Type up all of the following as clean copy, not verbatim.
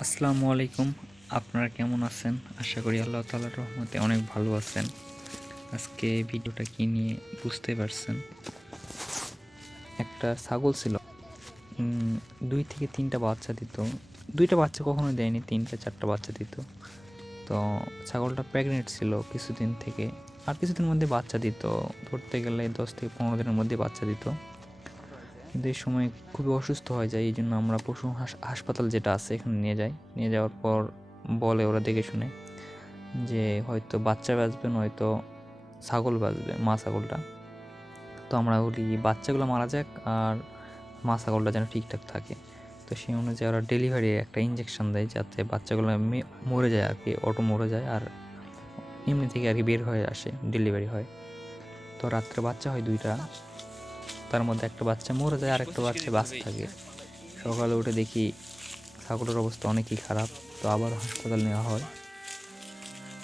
আসসালামু আলাইকুম। আপনারা কেমন আছেন? আশা করি আল্লাহ তাআলার রহমতে অনেক ভালো আছেন। আজকে ভিডিওটা কি নিয়ে বুঝতে পারছেন। একটা ছাগল ছিল, ২ থেকে ৩টা বাচ্চা দিত। ২টা বাচ্চা কখনো দেয়নি, ৩টা ৪টা বাচ্চা দিত। তো ছাগলটা প্রেগনেন্ট ছিল কিছুদিন থেকে, আর কিছুদিনের মধ্যে বাচ্চা দিত। ধরতে গেলে ১০ থেকে ১৫ দিনের মধ্যে বাচ্চা দিত। কিন্তু এই সময় খুবই অসুস্থ হয়ে যায়, এই জন্য আমরা পশু হাসপাতাল যেটা আছে এখানে নিয়ে যাই। নিয়ে যাওয়ার পর বলে ওরা দেখে শুনে যে হয়তো বাচ্চা বাঁচবে, নয়তো ছাগল বাঁচবে, মা ছাগলটা। তো আমরা বলি বাচ্চাগুলো মারা যাক আর মা ছাগলটা যেন ঠিকঠাক থাকে। তো সেই অনুযায়ী ওরা ডেলিভারি একটা ইঞ্জেকশন দেয় যাতে বাচ্চাগুলো মরে যায় আর কি, অটো মরে যায় আর এমনি থেকে আর কি বের হয়ে আসে, ডেলিভারি হয়। তো রাত্রে বাচ্চা হয় 2টা, তার মধ্যে একটা বাচ্চা মরে যায় আর একটা বাচ্চা বাঁচতে থাকে। সকালে উঠে দেখি ছাগলের অবস্থা অনেকই খারাপ। তো আবার হাসপাতাল নেওয়া হয়।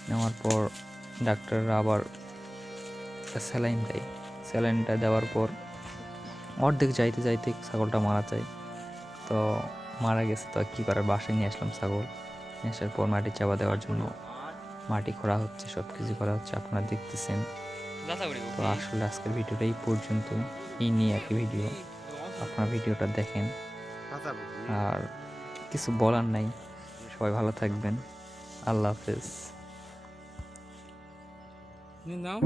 নেওয়ার পর ডাক্তাররা আবার স্যালাইন দেয়। স্যালাইনটা দেওয়ার পর অর্ধেক যাইতে যাইতে ছাগলটা মারা যায়। তো মারা গেছে, তো কী করার, বাসায় নিয়ে আসলাম ছাগল। নিয়ে আসার পর মাটি চাপা দেওয়ার জন্য মাটি খোঁড়া হচ্ছে, সব কিছু করা হচ্ছে, আপনারা দেখতেছেন। তো আসলে আজকের ভিডিওটা এই পর্যন্তই, এই নিয়ে একটি ভিডিও। আপনারা ভিডিওটা দেখেন, আর কিছু বলার নাই। সবাই ভালো থাকবেন। আল্লাহ হাফেজ। নাম